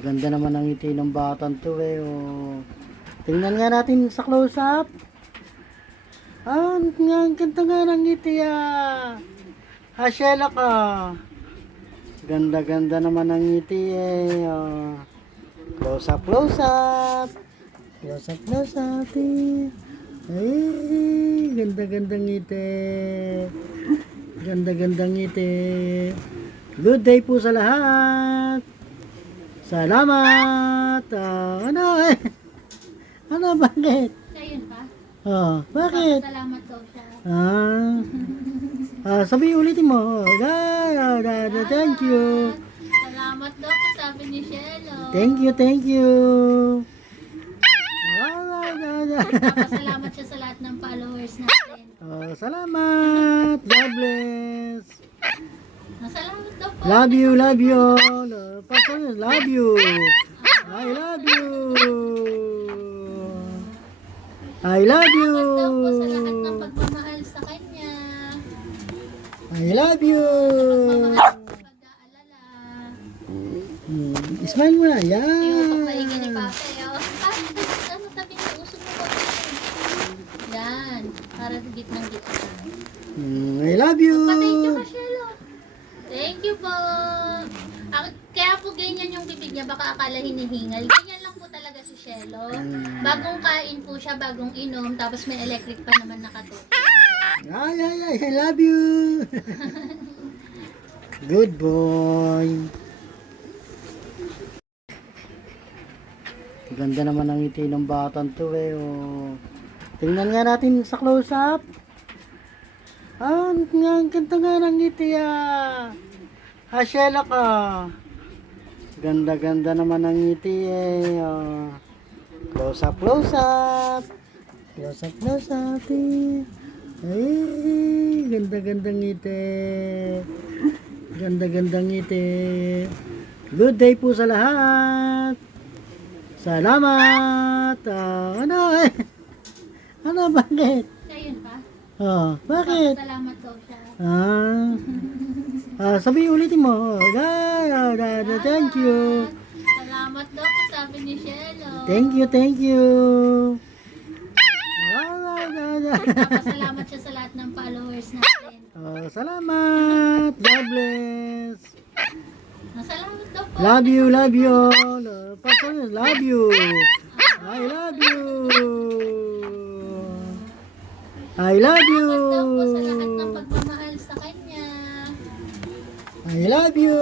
Ganda naman ang ngiti ng batang to eh. Oh. Tingnan nga natin sa close-up. Ang ganda nga ng ngiti ah. Hasyela ka. Ganda-ganda naman ang ngiti eh. Oh. Close-up, close-up. Close-up, close-up eh. Ay, ganda-gandang ngiti. Ganda-gandang ngiti. Good day po sa lahat. Salamat. Ano eh? Ano, bakit? Siya yun pa? Bakit? Salamat daw siya. Sabi ulitin mo. Thank you. Salamat daw po, sabi ni Shelo. Thank you, thank you. Papasalamat siya sa lahat ng followers natin. Salamat. God bless. Salamat daw po. Love you, love you. Love you. I love you. I love you. Salamat daw po sa lahat ng pagmamahal sa kanya. I love you. Pagmamahal sa pag-aalala. Smile mo na. Yung Yan. papahinga ni Papa. Ano tabi na uso mo ko? Yan. Para gitnang gitna. I love you. Thank you, Shelo. Thank you po. Kaya po ganyan yung bibig niya, baka akala hinihingal. Ganyan lang po talaga si Shelo. Bagong kain po siya, bagong inom, tapos may electric pa naman nakatutok. Ay, I love you. Good boy. Ganda naman ang ngiti ng batang to eh. Oh. Tingnan nga natin sa close-up. Ang ganda nga ng ngiti ah. Hasyela ka. Ganda-ganda naman ang ngiti eh. Oh. Close-up, close-up. Close-up, close-up eh. Ay, ganda-gandang ngiti. Ganda-gandang ngiti. Good day po sa lahat. Salamat. Ano eh? Ano, bakit? Siya yun pa? Bakit? Salamat daw siya. Sabi ulitin mo. Thank you. Salamat daw po, sabi ni Shelo. Thank you, thank you. Papasalamat siya sa lahat ng followers natin. Salamat. God bless. Salamat daw po. Love you, love you. Love you. I love you. I love you. Salamat daw po sa lahat ng pagmamahal sa kanya. I love you.